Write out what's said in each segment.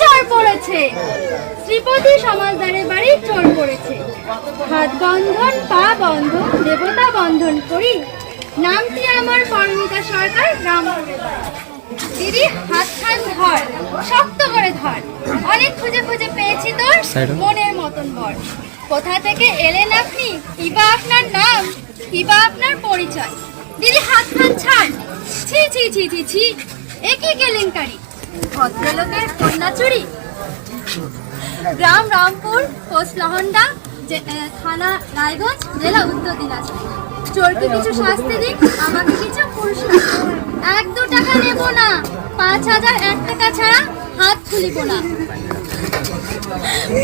চোর পড়েছে, শ্রীপতি সমাজদারের বাড়ি চোর পড়েছে। হাত বন্ধন পা বন্ধন দেবতা বন্ধন করি, নামটি আমার পরমিতা সরকার গ্রাম। দিদি হাতখান ধর, শক্ত করে ধর, অনেক খুঁজে খুঁজে পেয়েছি তোর মনের মতন বর। কোথা থেকে এলেন আপনি, কিবা আপনার নাম, কিবা আপনার পরিচয়? দিদি হাতখান ছাড়, ছি ছি ছি ছি ছি, একই কেলেঙ্কারি, ভদ্রলোকের কন্যা চুরি। গ্রাম রামপুর, পোস্ট লহন্ডা, থানা রায়গঞ্জ, জেলা উত্তর দিনাজপুর। চোরকে কিছু শাস্তি দিন, আমাকে কিছু পুরস্কার। 1-2 টাকা নেব না, 5,000 1 টাকা ছাড়া হাত খুলিব না।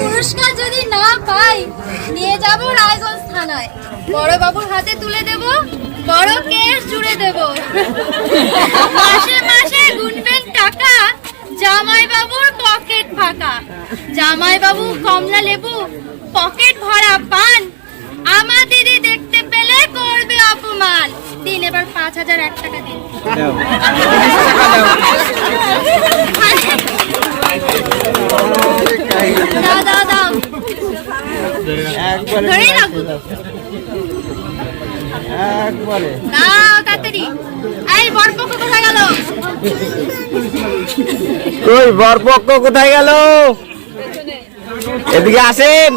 পুরস্কার যদি না পাই, নিয়ে যাব রায়গঞ্জ থানায়, বড় বাবুর হাতে তুলে দেব, বড় কেস জুড়ে দেব। মাসে মাসে গুনবেন টাকা, জামাই বাবুর পকেট ফাঁকা। জামাই বাবু কমলা লেবু, পকেট ভরা পান, আমার দিদি দেখতে পেলে করবে অপমান। দিন এবার 5,000 1 টাকা দিন। দাও দাও দাও, ধরেই রাখো, দাও তাড়াতাড়ি। এই বরপক্ষ কোথায় গেল? কই বরপক্ষ কোথায় গেল? এদিকে আসেন।